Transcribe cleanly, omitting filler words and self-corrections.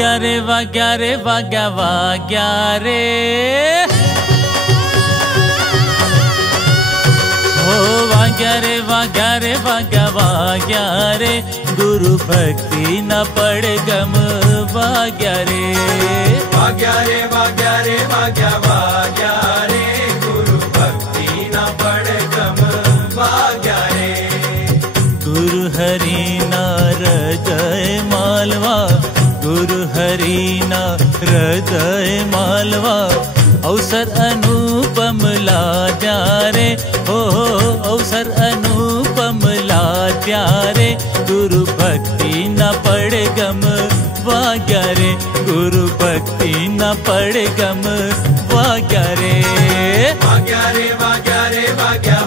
वाग्या रे वाग्या रे वाग्या वाग्या रे हो वाग्या रे वाग्या रे वाग्या वाग्या रे गुरु भक्ति न पड़ गम वाग्या रे वाग्या रे वाग्या रे वाग्या वाग्या रे गुरु भक्ति न पड़ गम वाग्या रे गुरु हरि ना हृदय मालवा गुरु हरि ना हृदय मालवा अवसर अनुपम लाद्या रे हो अवसर अनुपम लाद्या रे गुरु भक्ति न पड़ गम वाग्या रे गुरु भक्ति न पड़ गम वाग्या रे वाग्या रे वाग्या रे वाग्या